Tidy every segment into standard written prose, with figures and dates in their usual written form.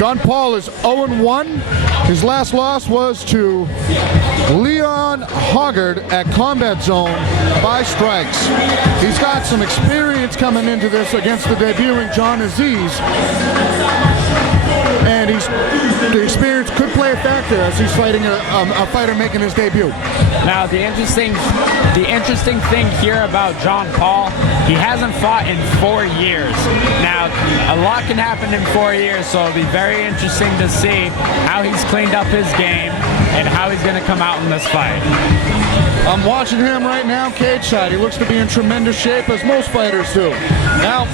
John Paul is 0-1. His last loss was to Leon Hoggard at Combat Zone by strikes. He's got some experience coming into this against the debuting John Azize. And the experience could play a factor as he's fighting a fighter making his debut. Now, the interesting thing here about John Paul, he hasn't fought in 4 years. Now, a lot can happen in 4 years, so it'll be very interesting to see how he's cleaned up his game and how he's going to come out in this fight. I'm watching him right now, cage side. He looks to be in tremendous shape, as most fighters do. Now,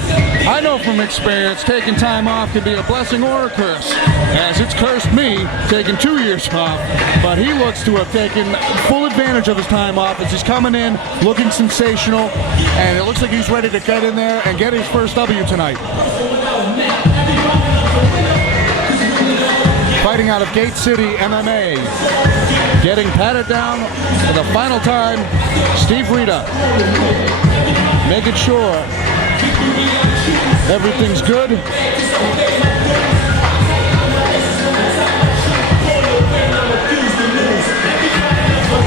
I know from experience, taking time off can be a blessing or a curse, as it's cursed me taking 2 years off, but he looks to have taken full advantage of his time off as he's coming in, looking sensational, and it looks like he's ready to get in there and get his first W tonight. Fighting out of Gate City MMA, getting patted down for the final time, Steve Rita, making sure everything's good.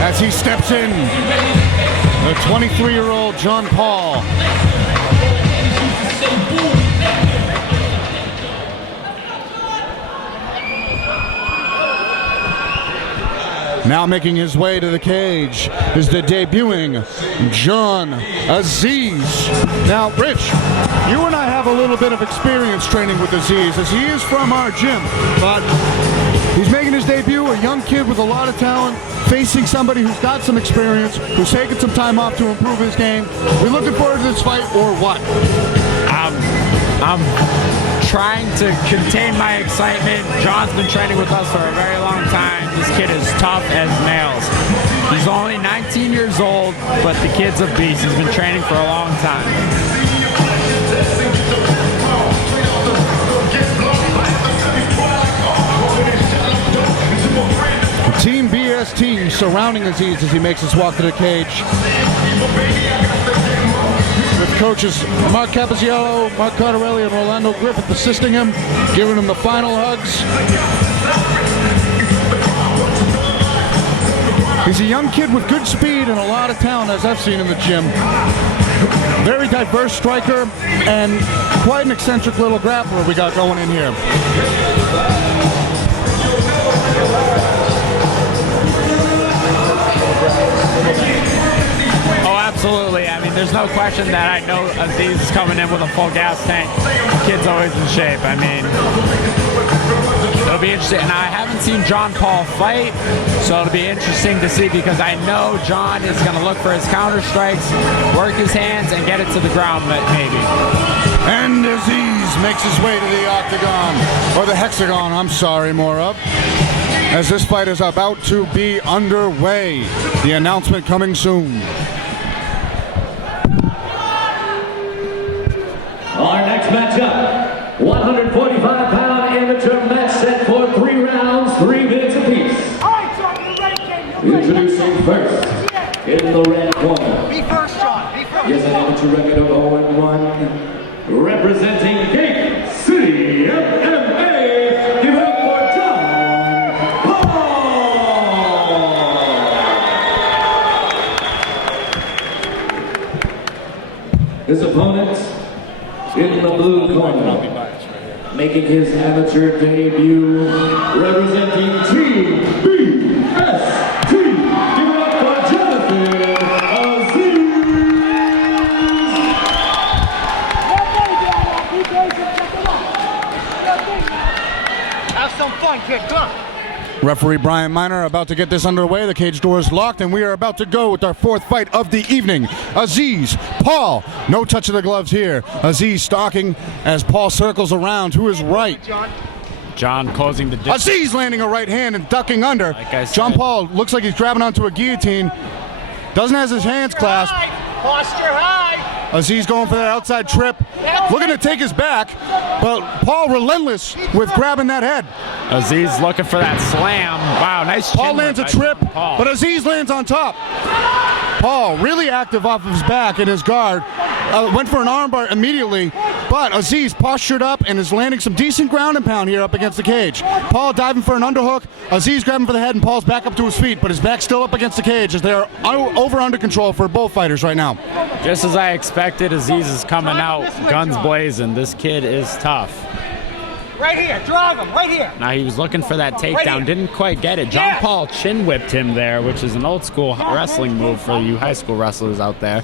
As he steps in, the 23-year-old John Paul. Now making his way to the cage is the debuting John Azize. Now, Rich, you and I have a little bit of experience training with Azize, as he is from our gym, but he's making his debut, a young kid with a lot of talent, facing somebody who's got some experience, who's taken some time off to improve his game. We looking forward to this fight, or what? I'm trying to contain my excitement. John's been training with us for a very long time. This kid is tough as nails. He's only 19 years old, but the kid's a beast. He's been training for a long time. Team BST surrounding Azize as he makes his walk to the cage. With coaches Mark Capaziello, Mark Cardarelli, and Rolando Griffith assisting him, giving him the final hugs. He's a young kid with good speed and a lot of talent, as I've seen in the gym. Very diverse striker and quite an eccentric little grappler we got going in here. Oh, absolutely. I mean, there's no question that I know Azize is coming in with a full gas tank. Kid's always in shape. I mean, it'll be interesting. And I haven't seen John Paul fight, so it'll be interesting to see, because I know John is going to look for his counter strikes, work his hands, and get it to the ground, maybe. And Azize makes his way to the octagon, or the hexagon, I'm sorry, more of. As this fight is about to be underway. The announcement coming soon. Our next matchup, 145-pound amateur match set for 3 rounds, 3 minutes apiece. Introducing first, in the red corner. Be first, John. Be first. He has an amateur record of 0-1, representing Gate City MMA. Give it up for John Paul. His opponent, in the blue corner, making his amateur debut, representing Team BST. Give it up for Jonathan Azize. Have some fun, kid. Come on. Referee Brian Miner about to get this underway. The cage door is locked, and we are about to go with our 4th fight of the evening. Azize, Paul. No touch of the gloves here. Azize stalking as Paul circles around to his right. John closing the distance. Azize landing a right hand and ducking under. Like I said. John Paul looks like he's grabbing onto a guillotine. Doesn't have his hands clasped. Posture high. Azize going for that outside trip. Looking to take his back, but Paul relentless with grabbing that head. Azize looking for that slam. Wow, nice chin Paul lands a whip trip, by Paul. but Azize lands on top. Paul really active off of his back in his guard, went for an armbar immediately, but Azize postured up and is landing some decent ground and pound here up against the cage. Paul diving for an underhook. Azize grabbing for the head, and Paul's back up to his feet, but his back's still up against the cage as they are under control for both fighters right now. Just as I expected, Azize is coming out guns blazing. This kid is tough. Right here, drive him, right here. Now he was looking for that takedown, didn't quite get it. John Paul chin whipped him there, which is an old school wrestling move for you high school wrestlers out there.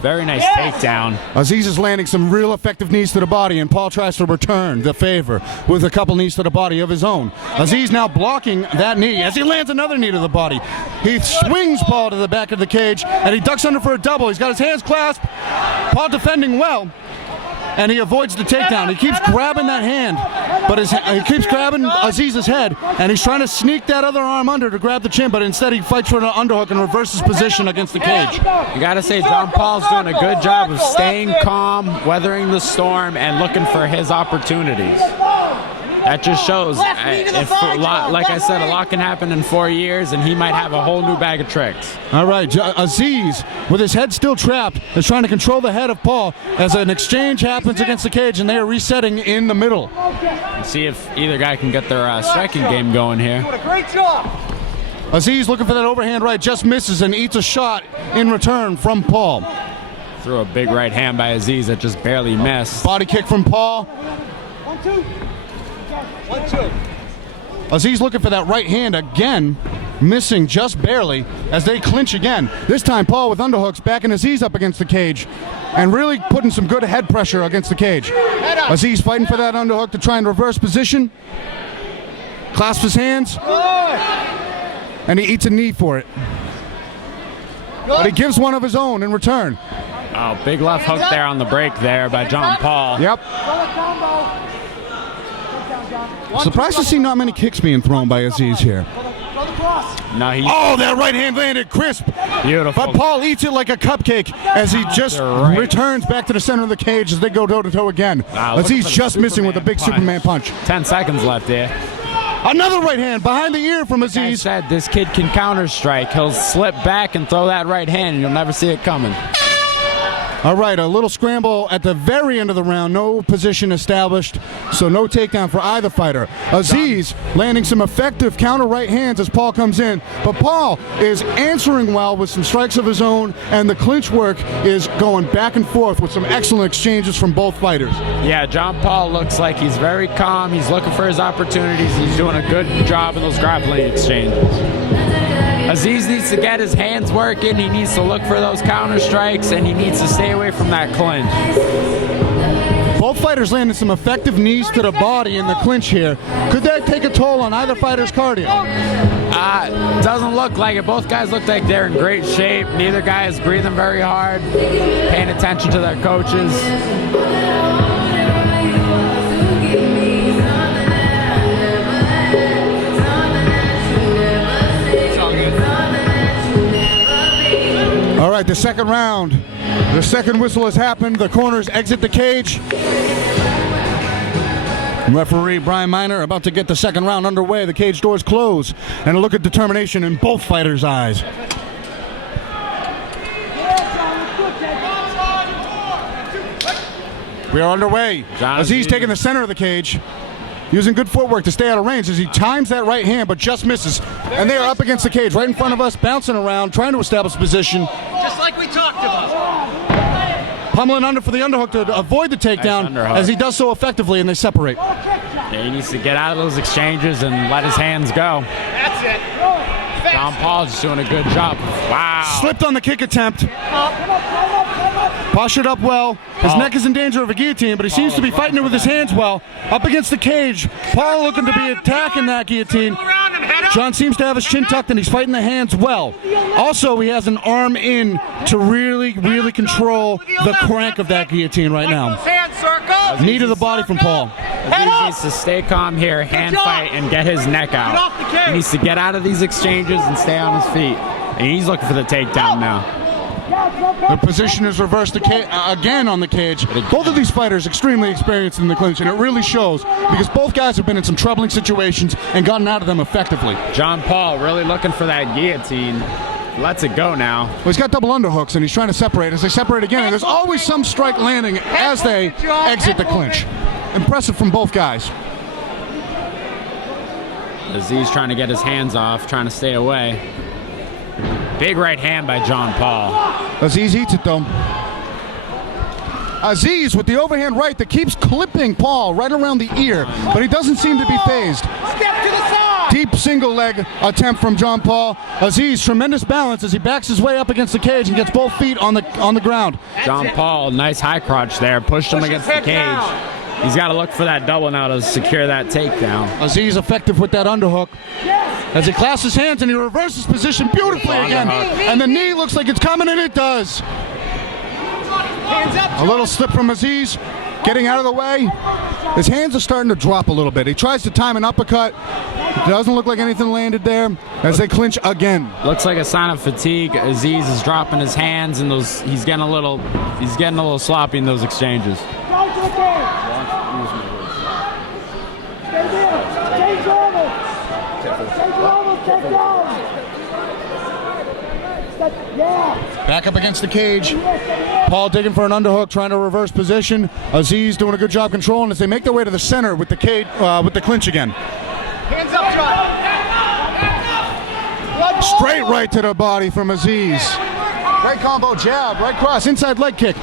Very nice takedown. Azize is landing some real effective knees to the body, and Paul tries to return the favor with a couple knees to the body of his own. Azize now blocking that knee as he lands another knee to the body. He swings Paul to the back of the cage, and he ducks under for a double. He's got his hands clasped. Paul defending well, and he avoids the takedown. He keeps grabbing that hand, but he keeps grabbing Azize's head, and he's trying to sneak that other arm under to grab the chin, but instead he fights for an underhook and reverses position against the cage. You got to say, John Paul's doing a good job of staying calm, weathering the storm, and looking for his opportunities. That just shows, like I said, a lot can happen in 4 years, and he might have a whole new bag of tricks. All right, Azize, with his head still trapped, is trying to control the head of Paul as an exchange happens against the cage, and they are resetting in the middle. Let's see if either guy can get their striking game going here. Doing a great job. Azize looking for that overhand right, just misses and eats a shot in return from Paul. Threw a big right hand by Azize that just barely missed. Body kick from Paul. 1, 2. 1, 2. Azize looking for that right hand again, missing just barely as they clinch again. This time Paul with underhooks backing Azize up against the cage and really putting some good head pressure against the cage. Azize fighting for that underhook to try and reverse position. Clasps his hands, and he eats a knee for it. But he gives one of his own in return. Oh, big left hook there on the break there by John Paul. Yep. Surprised to see not many kicks being thrown by Azize here. No, oh, that right hand landed crisp. Beautiful. But Paul eats it like a cupcake as he just returns back to the center of the cage as they go toe-to-toe again. Azize just missing with a big Superman punch. 10 seconds left there. Another right hand behind the ear from Azize. I said this kid can counter strike. He'll slip back and throw that right hand, and you'll never see it coming. All right, a little scramble at the very end of the round. No position established, so no takedown for either fighter. Azize landing some effective counter right hands as Paul comes in, but Paul is answering well with some strikes of his own, and the clinch work is going back and forth with some excellent exchanges from both fighters. Yeah, John Paul looks like he's very calm. He's looking for his opportunities. He's doing a good job in those grappling exchanges. Azize needs to get his hands working. He needs to look for those counter strikes, and he needs to stay away from that clinch. Both fighters landed some effective knees to the body in the clinch here. Could that take a toll on either fighter's cardio? Doesn't look like it. Both guys look like they're in great shape. Neither guy is breathing very hard, paying attention to their coaches. All right, the second round. The second whistle has happened. The corners exit the cage. Referee Brian Miner about to get the second round underway. The cage doors close, and a look of determination in both fighters' eyes. We are underway. Azize taking the center of the cage, using good footwork to stay out of range as he times that right hand but just misses. And they are up against the cage right in front of us, bouncing around, trying to establish position. Just like we talked about. Pummeling under for the underhook to avoid the takedown as he does so effectively, and they separate. Yeah, he needs to get out of those exchanges and let his hands go. That's it. John Paul's just doing a good job. Wow. Slipped on the kick attempt. Postured up well. His neck is in danger of a guillotine, but he seems to be fighting it with his hands well. Up against the cage. Paul looking to be attacking that guillotine. John seems to have his chin tucked, and he's fighting the hands well. Also, he has an arm in to really, really control the crank of that guillotine right now. Knee to the body from Paul. He needs to stay calm here, hand fight, and get his neck out. He needs to get out of these exchanges and stay on his feet. And he's looking for the takedown now. The position is reversed again on the cage. Both of these fighters extremely experienced in the clinch, and it really shows because both guys have been in some troubling situations and gotten out of them effectively. John Paul really looking for that guillotine. lets it go now. Well, he's got double underhooks, and he's trying to separate. As they separate again, and there's always some strike landing as they exit the clinch. Impressive from both guys. Azize trying to get his hands off, trying to stay away. Big right hand by John Paul. Azize eats it, though. Azize with the overhand right that keeps clipping Paul right around the ear, but he doesn't seem to be phased. Step to the side. Deep single leg attempt from John Paul. Azize, tremendous balance as he backs his way up against the cage and gets both feet on the ground. John Paul, nice high crotch there, pushed him against the cage. He's got to look for that double now to secure that takedown. Azize effective with that underhook. As he clasps his hands and he reverses position beautifully again. And the knee looks like it's coming, and it does. Hands up. A little slip from Azize, getting out of the way. His hands are starting to drop a little bit. He tries to time an uppercut. It doesn't look like anything landed there as they clinch again. Looks like a sign of fatigue. Azize is dropping his hands, and he's getting a little sloppy in those exchanges. Go to the cage. Stay there. Change level. Change level. Take down. Yeah. Back up against the cage. Paul digging for an underhook, trying to reverse position. Azize doing a good job controlling as they make their way to the center with the cage, with the clinch again. Hands up, John. Straight right to the body from Azize. Right combo jab, right cross, inside leg kick.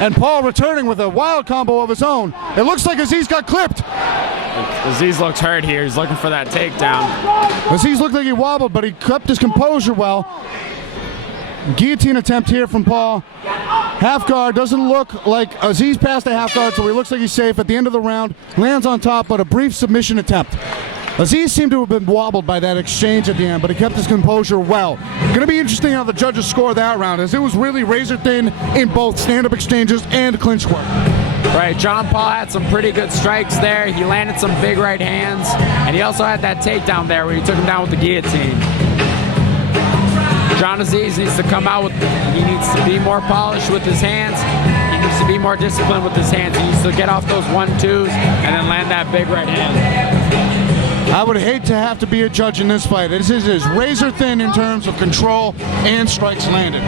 And Paul returning with a wild combo of his own. It looks like Azize got clipped. Azize looks hurt here. He's looking for that takedown. Azize looked like he wobbled, but he kept his composure well. Guillotine attempt here from Paul. Half guard, doesn't look like Azize passed the half guard, so he looks like he's safe at the end of the round. Lands on top, but a brief submission attempt. Azize seemed to have been wobbled by that exchange at the end, but he kept his composure well. Going to be interesting how the judges score that round, as it was really razor thin in both stand-up exchanges and clinch work. Right, John Paul had some pretty good strikes there. He landed some big right hands, and he also had that takedown there where he took him down with the guillotine. John Azize needs to come out with, he needs to be more polished with his hands. He needs to be more disciplined with his hands. He needs to get off those 1-2s and then land that big right hand. I would hate to have to be a judge in this fight. This is razor thin in terms of control and strikes landed.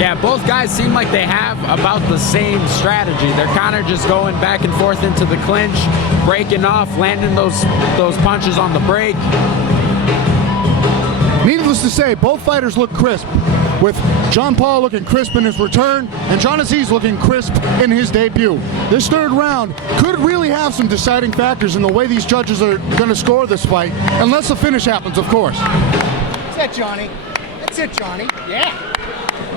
Yeah, both guys seem like they have about the same strategy. They're kind of just going back and forth into the clinch, breaking off, landing those punches on the break. Needless to say, both fighters look crisp, with John Paul looking crisp in his return and John Azize looking crisp in his debut. This third round could really have some deciding factors in the way these judges are going to score this fight, unless the finish happens, of course. That's it, Johnny. That's it, Johnny. Yeah.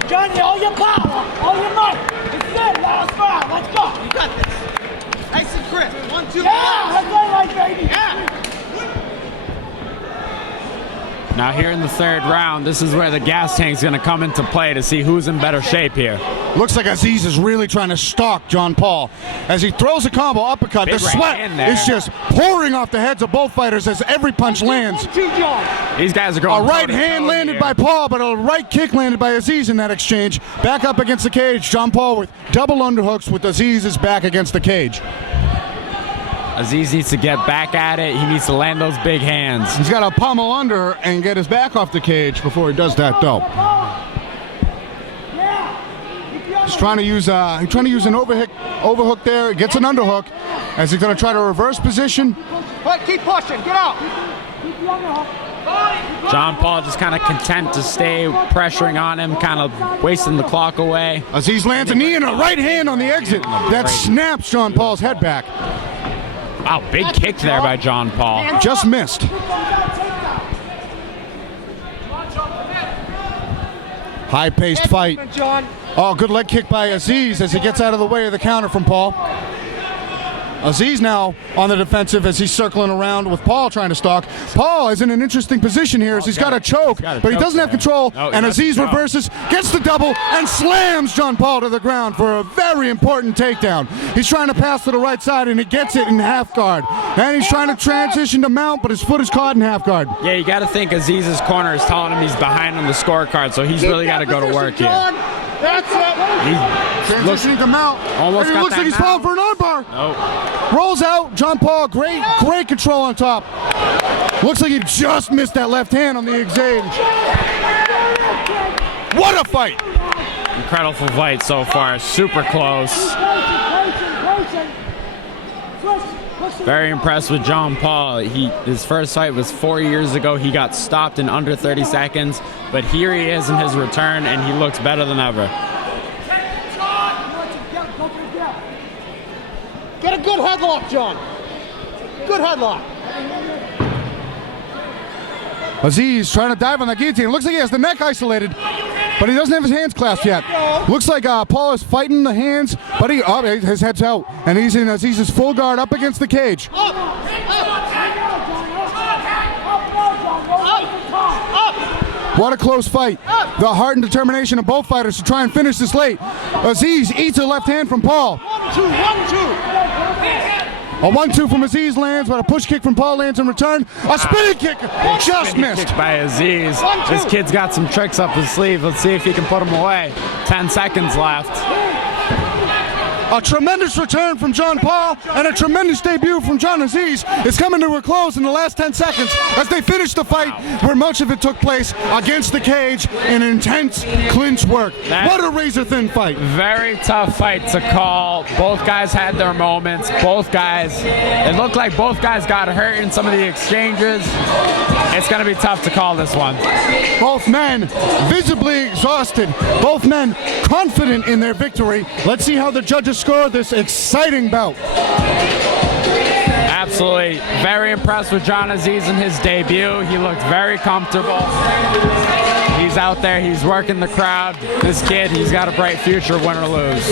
Johnny, all your power, all your might. It's it, last round. Let's go. You got this. Nice and crisp. 1-2. Yeah, that's right, baby. Yeah. Now here in the third round, this is where the gas tank's going to come into play to see who's in better shape here. Looks like Azize is really trying to stalk John Paul. As he throws a combo uppercut, Big the right sweat hand there. is just pouring off the heads of both fighters as every punch lands. These guys are going A right hand landed by Paul, but a right kick landed by Azize in that exchange. Back up against the cage, John Paul with double underhooks with Aziz's back against the cage. Azize needs to get back at it. He needs to land those big hands. He's got to pummel under and get his back off the cage before he does that, though. He's trying to use an overhook there. Gets an underhook as he's going to try to reverse position. Keep pushing. Get out. John Paul just kind of content to stay pressuring on him, kind of wasting the clock away. Azize lands a knee and a right hand on the exit. That snaps John Paul's head back. Wow, big kick there by John Paul. Just missed. High-paced fight. Oh, good leg kick by Azize as he gets out of the way of the counter from Paul. Azize now on the defensive as he's circling around with Paul trying to stalk. Paul is in an interesting position here as he's got a choke, but he doesn't have control, and Azize reverses, gets the double, and slams John Paul to the ground for a very important takedown. He's trying to pass to the right side, and he gets it in half guard. And he's trying to transition to mount, but his foot is caught in half guard. Yeah, you got to think Aziz's corner is telling him he's behind on the scorecard, so he's really got to go to work here. That's it. Transitioning to mount. Almost and he looks like he's falling for an armbar. Nope. Rolls out. John Paul, great control on top. Looks like he just missed that left hand on the exchange. What a fight! Incredible fight so far. Super close. Very impressed with John Paul. His first fight was 4 years ago. He got stopped in under 30 seconds, but here he is in his return, and he looks better than ever. Get a good headlock, John. Good headlock. Azize trying to dive on the guillotine. Looks like he has the neck isolated, but he doesn't have his hands clasped yet. Looks like Paul is fighting the hands, but his head's out, and he's in Azize's full guard up against the cage. What a close fight. The heart and determination of both fighters to try and finish this late. Azize eats a left hand from Paul. 1-2. A 1-2 from Azize lands, but a push kick from Paul lands in return. A spinning kick just missed. Kick by Azize. This kid's got some tricks up his sleeve. Let's see if he can put them away. 10 seconds left. A tremendous return from John Paul and a tremendous debut from John Azize is coming to a close in the last 10 seconds as they finish the fight where much of it took place against the cage in intense clinch work. What a razor-thin fight. Very tough fight to call. Both guys had their moments. It looked like both guys got hurt in some of the exchanges. It's going to be tough to call this one. Both men visibly exhausted. Both men confident in their victory. Let's see how the judges score this exciting bout. Absolutely. Very impressed with John Azize in his debut. He looked very comfortable. He's out there. He's working the crowd. This kid, he's got a bright future, win or lose.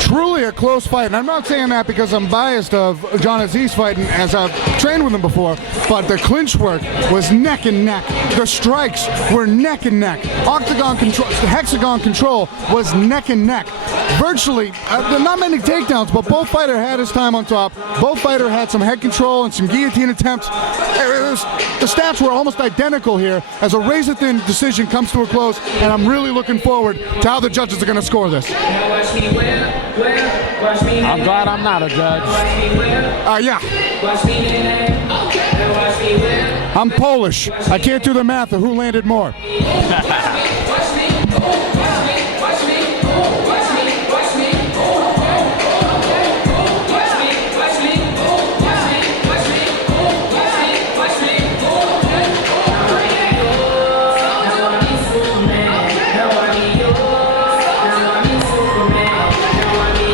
Truly a close fight, and I'm not saying that because I'm biased of John Azize fighting, as I've trained with him before, but the clinch work was neck and neck. The strikes were neck and neck. Octagon control, hexagon control was neck and neck. Virtually, not many takedowns, but both fighters had his time on top. Both fighters had some head control and some guillotine attempts. The stats were almost identical here as a razor-thin decision comes to a close, and I'm really looking forward to how the judges are going to score this. I'm glad I'm not a judge. Yeah. I'm Polish. I can't do the math of who landed more.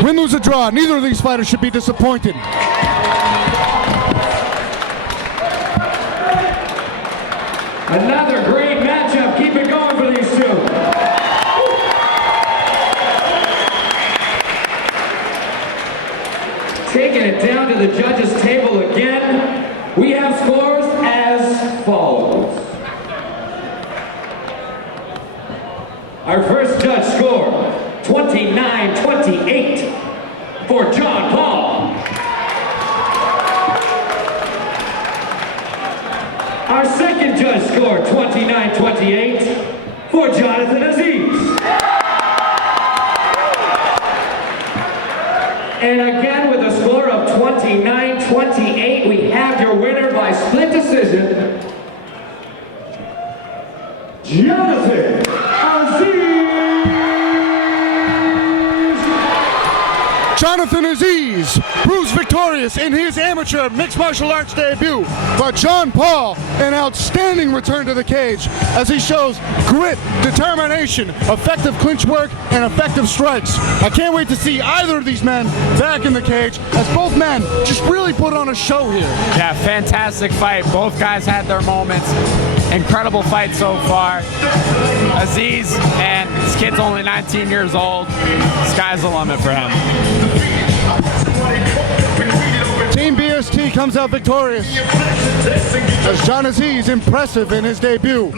Win, lose, or draw. Neither of these fighters should be disappointed. Another great matchup. Keep it going for these two. Taking it down to the judges' table again. We have scores as follows. Our first judge score, 29-28 for John Paul. Our second judge score, 29-28 for Jonathan Azize. And again with a score of 29-28, we have your winner by split decision, Jonathan Azize. Jonathan Azize proves victorious in his amateur mixed martial arts debut, but John Paul, an outstanding return to the cage as he shows grit, determination, effective clinch work, and effective strikes. I can't wait to see either of these men back in the cage as both men just really put on a show here. Yeah, fantastic fight. Both guys had their moments. Incredible fight so far. Azize, and this kid's only 19 years old. Sky's the limit for him. Team BST comes out victorious as John Azize impressive in his debut.